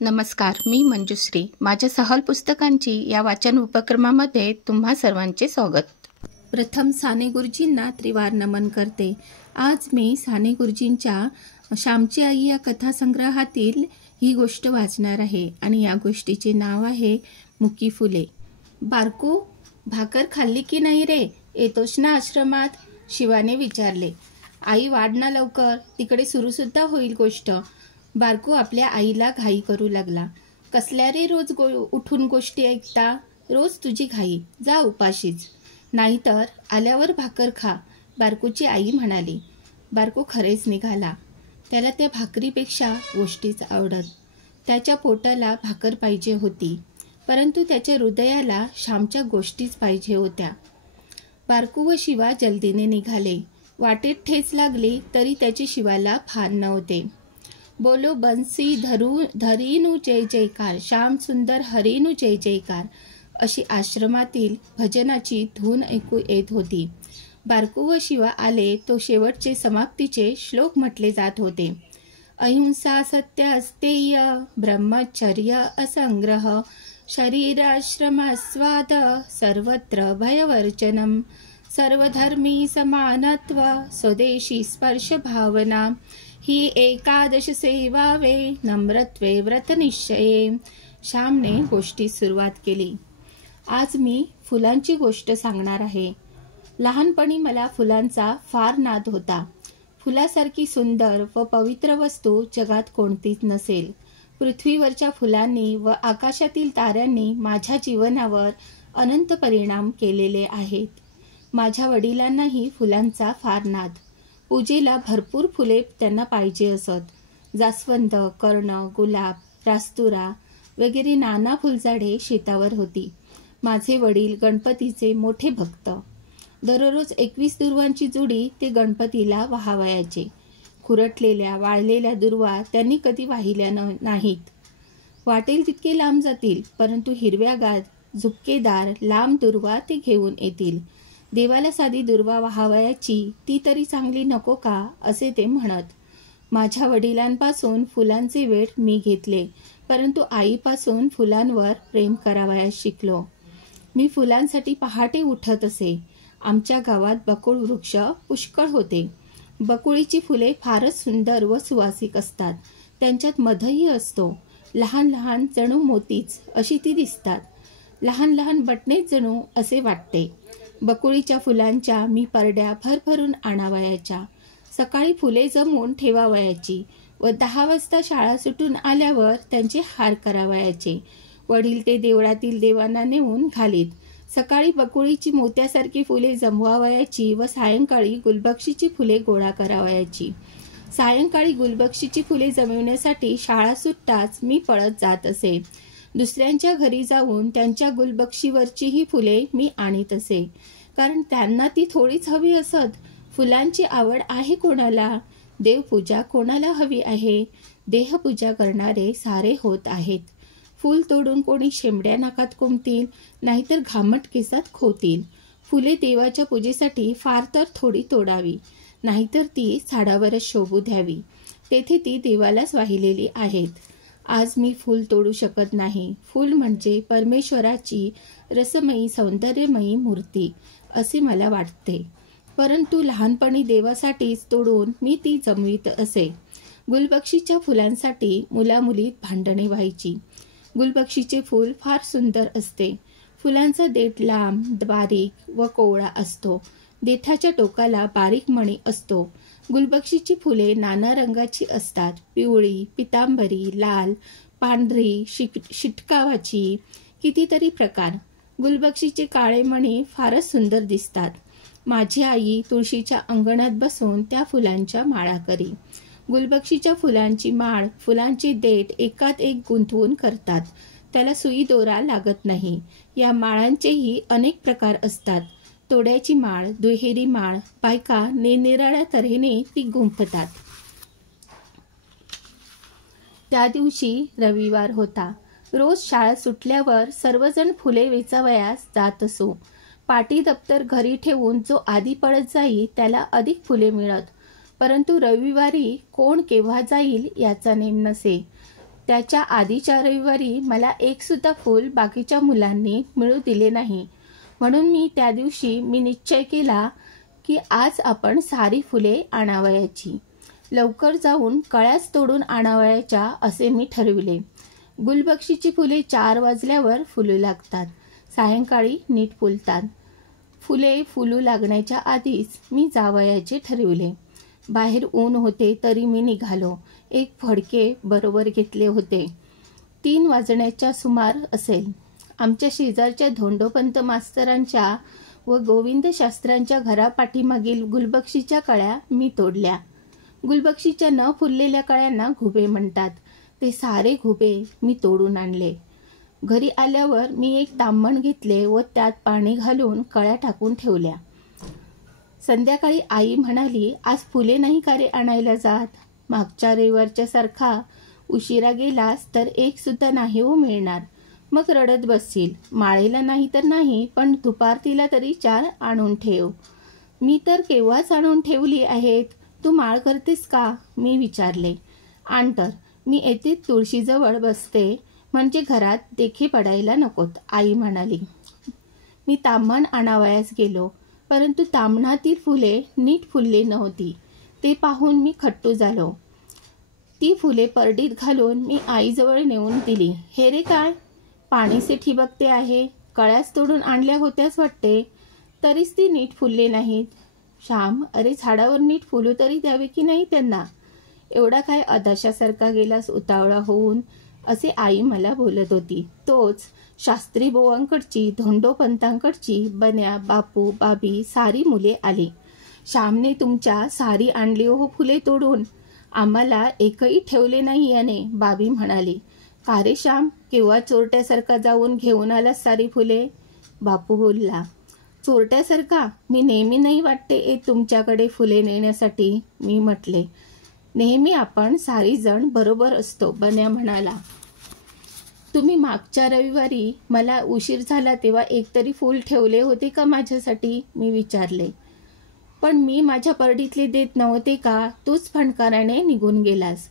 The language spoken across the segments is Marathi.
नमस्कार, मी मंजुश्री. माझ्या सहल पुस्तकांची या वाचन उपक्रमामध्ये तुम्हा सर्वांचे स्वागत. प्रथम साने गुरुजींना त्रिवार नमन करते. आज मी साने गुरुजींच्या श्यामची आई या कथासंग्रहातील ही गोष्ट वाचणार आहे आणि या गोष्टीचे नाव आहे मुकी फुले. बारको, भाकर खाल्ली की नाही रे? येतोस ना आश्रमात? शिवाने विचारले. आई वाढ ना लवकर, तिकडे सुरू सुद्धा होईल गोष्ट. बारको आपल्या आईला घाई करू लागला. कसल्या रे रोज उठून गोष्टी ऐकता? रोज तुझी घाई, जा उपाशीच. नाहीतर आल्यावर भाकर खा, बारकोची आई म्हणाली. बारको खरेच निघाला. त्याला त्या भाकरीपेक्षा गोष्टीच आवडत. त्याच्या पोटाला भाकर पाहिजे होती, परंतु त्याच्या हृदयाला श्यामच्या गोष्टीच पाहिजे होत्या. बारको व शिवा जल्दीने निघाले. वाटेत ठेच लागली तरी त्याचे शिवाला भान नव्हते. बोलो बंसी धरीनु जय जयकार, श्याम सुंदर हरीनु जय जयकार, अशी आश्रमातील भजनाची धून ऐकू येत होती. बारको व शिवा आले तो शेवटचे समाप्तीचे श्लोक म्हटले जात होते. अहिंसा सत्य अस्तेय, ब्रह्मचर्य असंग्रह, शरीराश्रमास्वाद, सर्वत्र भयवर्जनम, सर्वधर्मी समानत्व, स्वदेशी स्पर्श भावना, ही एकादश सेवावे, नम्रत्वे व्रतनिश्चये. श्यामने गोष्टी सुरुवात केली. आज मी फुलांची गोष्ट सांगणार आहे. लहानपणी मला फुलांचा फार नाद होता. फुलासारखी सुंदर व पवित्र वस्तू जगात कोणतीच नसेल. पृथ्वीवरच्या फुलांनी व आकाशातील ताऱ्यांनी माझ्या जीवनावर अनंत परिणाम केलेले आहेत. माझ्या वडिलांनाही फुलांचा फार नाद. पूजेला भरपूर फुले त्यांना पाहिजे असत. जास्वंद, कर्ण, गुलाब, रास्तुरा वगैरे नाना फुलझाडे शेतावर होती. माझे वडील गणपतीचे मोठे भक्त. दररोज 21 दुर्वांची जुडी ते गणपतीला वाहावयाचे. खुरटलेल्या वाळलेल्या दुर्वा त्यांनी कधी वाहिल्या नाहीत. वाटेल तितके लांब जातील, परंतु हिरव्यागार झुपकेदार लांब दुर्वा ते घेऊन येतील. देवाला साधी दुर्वा वाहावयाची, ती तरी चांगली नको का, असे ते म्हणत. माझ्या वडिलांपासून फुलांचे वेड मी घेतले, परंतु आईपासून फुलांवर प्रेम करावयास शिकलो. मी फुलांसाठी पहाटे उठत असे. आमच्या गावात बकुळ वृक्ष पुष्कळ होते. बकुळीची फुले फारच सुंदर व सुवासिक असतात. त्यांच्यात मधही असतो. लहान लहान जणू मोतीच अशी ती दिसतात. लहान लहान बटणेच जणू असे वाटते. बकुळीच्या फुलांच्या मी परड्या भरभरून आणावयाच्या. सकाळी फुले जमवून ठेवावयाची व 10 वाजता शाळा सुटून आल्यावर त्यांचे हार करावयाचे. वडील ते देवळातील देवांना नेऊन घालीत. सकाळी बकुळीची मोत्यासारखी फुले जमवावयाची व सायंकाळी गुलबक्षीची फुले गोळा करावयाची. सायंकाळी गुलबक्षीची फुले जमविण्यासाठी शाळा सुटताच मी पळत जात असे. दुसऱ्यांच्या घरी जाऊन त्यांच्या गुलबक्षीवरचीही फुले मी आणीत असे, कारण त्यांना ती थोडीच हवी असत. फुलांची आवड आहे कोणाला? देवपूजा कोणाला हवी आहे? देहपूजा करणारे सारे होत आहेत. फूल तोडून कोणी शेंबड्या नाकात कोंबतील, नाहीतर घामट केसात खोतील. फुले देवाच्या पूजेसाठी फार तर थोडी तोडावी, नाहीतर ती झाडावरच शोभू द्यावी. तेथे ती देवालाच वाहिलेली आहेत. आज मी फूल तोडू शकत नाही. फूल म्हणजे परमेश्वराची रसमयी सौंदर्यमयी मूर्ती असे मला वाटते, परंतु लहानपणी देवासाठीच तोडून मी ती जमवीत असे. गुलबक्षीच्या फुलांसाठी मुलामुलीत भांडणे व्हायची. गुलबक्षीचे फूल फार सुंदर असते. फुलांचा देठ लांब, बारीक व कोवळा असतो. देठाच्या टोकाला बारीक मणी असतो. गुलबक्षीची फुले नाना रंगाची असतात. पिवळी, पितांबरी, लाल, पांढरी, शिटकावाची, कितीतरी प्रकार. गुलबक्षीचे काळे मणी फारच सुंदर दिसतात. माझी आई तुळशीच्या अंगणात बसून त्या फुलांच्या माळा करी. गुलबक्षीच्या फुलांची माळ, फुलांची देठ एकात एक गुंतवून करतात. त्याला सुई दोरा लागत नाही. या माळांचेही अनेक प्रकार असतात. तोड्याची माळ, दुहेरी माळ, बायका निरनिराळ्या तऱ्हेने ती गुंफतात. त्या दिवशी रविवार होता. रोज शाळा सुटल्यावर सर्वजण फुले वेचावयास जात असो. पाटी दप्तर घरी ठेवून जो आधी पळत जाई त्याला अधिक फुले मिळत, परंतु रविवारी कोण केव्हा जाईल याचा नेम नसे. त्याच्या आधीच्या रविवारी मला एक सुद्धा फूल बाकीच्या मुलांनी मिळू दिले नाही. म्हणून त्या दिवशी मी निश्चय केला की आज आपण सारी फुले आणावयाची. लवकर जाऊन कळ्याच तोडून आणावयाच्या असे मी ठरविले. गुलबक्षीची फुले 4 वाजल्यावर फुलू लागतात. सायंकाळी नीट फुलतात. फुले फुलू लागण्याच्या आधीच मी जावयाचे ठरविले. बाहेर ऊन होते तरी मी निघालो. एक फडके बरोबर घेतले होते. 3 वाजण्याच्या सुमार असेल. आमच्या शेजारच्या धोंडोपंत मास्तरांच्या व गोविंद शास्त्र्यांच्या घरापाठीमागील गुलबक्षीच्या कळ्या मी तोडल्या. गुलबक्षीच्या न फुललेल्या कळ्यांना घुबे म्हणतात. ते सारे घुबे मी तोडून आणले. घरी आल्यावर मी एक ताम्हण घेतले व त्यात पाणी घालून कळ्या टाकून ठेवल्या. संध्याकाळी आई म्हणाली, आज फुले नाही का रे आणायला जात? मागच्या रविवारच्या सारखा उशिरा गेलास तर एक सुद्धा नाही हो मिळणार. मग रडत बसशील. माळेला नाही तर नाही, पण दुपारतीला तरी 4 आणून ठेव. मी तर केव्हाच आणून ठेवली आहेत. तू माळ करतेस का? मी विचारले. आण तर. मी येथे तुळशीजवळ बसते, म्हणजे घरात देखी पडायला नकोत, आई म्हणाली. मी ताम्हण आणावयास गेलो, परंतु ताम्हणातील फुले नीट फुलली नव्हती. ते पाहून मी खट्टू झालो. ती फुले परडीत घालून मी आईजवळ नेऊन दिली. हे रे काय, पाणीचे ठिबकते आहे. कळ्याच तोडून आणल्या होत्याच वाटते, तरीच ती नीट फुलले नाहीत. श्याम, अरे झाडावर नीट फुलू तरी द्यावे की नाही त्यांना? एवढा काय अदाशासारखा गेलास उतावळा होऊन, असे आई मला बोलत होती. तोच शास्त्री बोवांकडची, धोंडोपंतांकडची, बन्या, बापू, बाबी सारी मुले आली. श्यामने तुमच्या सारी आणली हो फुले तोडून. आम्हाला एकही ठेवले नाही याने, बाबी म्हणाली. का रे श्याम, केव्हा चोरट्यासारखा जाऊन घेऊन आलास सारी फुले? बापू बोलला. चोरट्यासारखा? मी नेहमी नाही वाटते येत तुमच्याकडे फुले नेण्यासाठी, मी म्हटले. नेहमी आपण सारी जण बरोबर असतो, बन्या म्हणाला. तुम्ही मागच्या रविवारी मला उशीर झाला तेव्हा एकतरी फूल ठेवले होते का माझ्यासाठी, मी विचारले. पण मी माझ्या परडीतले देत नव्हते का? तूच फणकाराने निघून गेलास.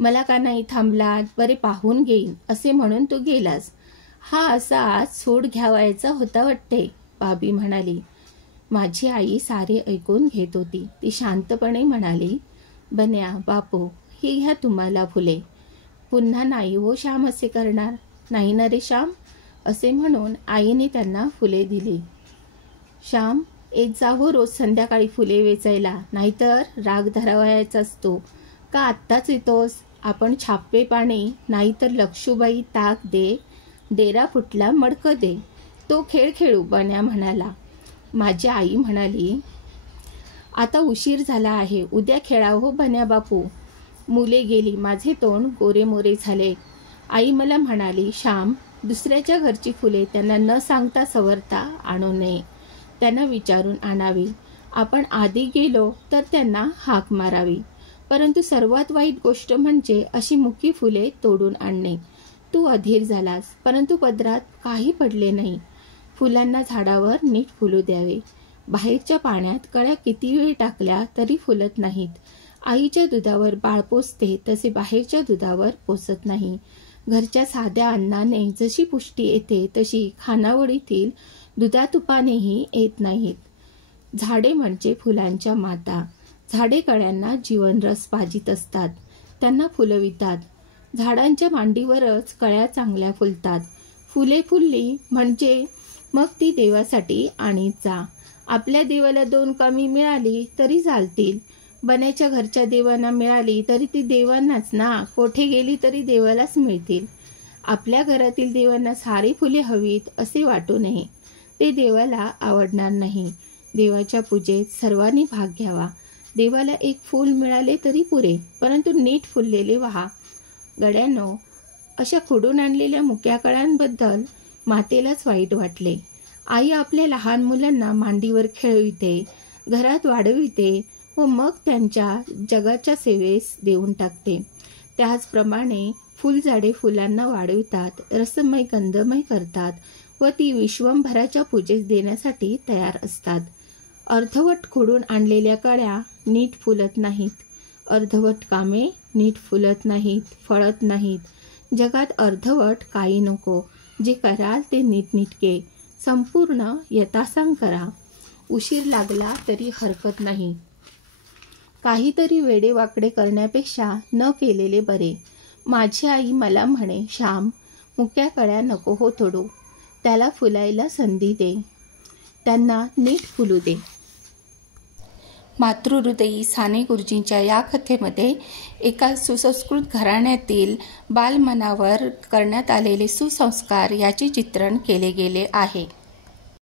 मला का नाही थांबलात? बरे पाहून घेईन असे म्हणून तू गेलास. हा असा आज सूड घ्यावायचा होता वाटते, बाबी म्हणाली. माझी आई सारे ऐकून घेत होती. ती शांतपणे म्हणाली, बन्या, बापू, ही घ्या तुम्हाला फुले. पुन्हा नाही हो श्याम असे करणार. नाही ना रे श्याम, असे म्हणून आईने त्यांना फुले दिली. श्याम, येत जा हो रोज संध्याकाळी फुले वेचायला, नाहीतर राग धरावायचा असतो. का आत्ताच येतोस? आपण छापे पाणी, नाहीतर लक्षूबाई ताक दे, डेरा फुटला मडकं दे, तो खेळ खेळू, बन्या म्हणाला. माझी आई म्हणाली, आता उशीर झाला आहे, उद्या खेळा हो बन्या बापू. मुले गेली. माझे तोंड गोरेमोरे झाले. आई मला म्हणाली, श्याम, दुसऱ्याच्या घरची फुले त्यांना न सांगता सवरता आणू नये. त्यांना विचारून आणावी. आपण आधी गेलो तर त्यांना हाक मारावी. परंतु सर्वात वाईट गोष्ट म्हणजे अशी मुकी फुले तोडून आणणे. तू अधीर झालास, परंतु पदरात काही पडले नाही. फुलांना झाडावर नीट फुलू द्यावे. बाहेरच्या पाण्यात कळ्या किती वेळ टाकल्या तरी फुलत नाहीत. आईच्या दुधावर बाळ पोसते तसे बाहेरच्या दुधावर पोसत नाही. घरच्या साध्या अन्नाने जशी पुष्टी येते तशी खानावळीतील दुधातुपानेही येत नाहीत. झाडे म्हणजे फुलांच्या माता. झाडे कळ्यांना जीवनरस पाजित असतात, त्यांना फुलवितात. झाडांच्या मांडीवरच कळ्या चांगल्या फुलतात. फुले फुलली म्हणजे मग ती देवासाठी आणीत जा. आपल्या देवाला 2 कमी मिळाली तरी चालतील. बन्याच्या घरच्या देवांना मिळाली तरी ती देवांनाच ना, कोठे गेली तरी देवालाच मिळतील. आपल्या घरातील देवांना सारी फुले हवीत असे वाटू नये, ते देवाला आवडणार नाही. देवाच्या पूजेत सर्वांनी भाग घ्यावा. देवाला एक फूल मिळाले तरी पुरे, परंतु नीट फुललेले व्हा. गड्यांनो, अशा खुडून आणलेल्या मुक्या कळ्यांबद्दल मातेलाच वाईट वाटले. आई आपल्या लहान मुलांना मांडीवर खेळविते, घरात वाढविते व मग त्यांच्या जगाच्या सेवेस देऊन टाकते. त्याचप्रमाणे फुलझाडे फुलांना वाढवितात, रसमय गंधमय करतात व ती विश्वंभराच्या पूजेस देण्यासाठी तयार असतात. अर्धवट खोडून आणलेल्या कळ्या नीट फुलत नाहीत. अर्धवट कामे नीट फुलत नाहीत, फळत नाहीत. जगात अर्धवट काही नको, जे कराल ते नीटनेटके, संपूर्ण यथासांग करा. उशीर लागला तरी हरकत नाही. काहीतरी वेडेवाकडे करण्यापेक्षा न केलेले बरे. माझी आई मला म्हणे, श्याम, मुक्या कळ्या नको हो तोडू, त्याला फुलायला संधी दे, त्यांना नीट फुलू दे. मातृहृदयी साने गुरुजींच्या या कथेमध्ये एका सुसंस्कृत घराण्यातील बालमनावर करण्यात आलेले सुसंस्कार याचे चित्रण केले गेले आहे.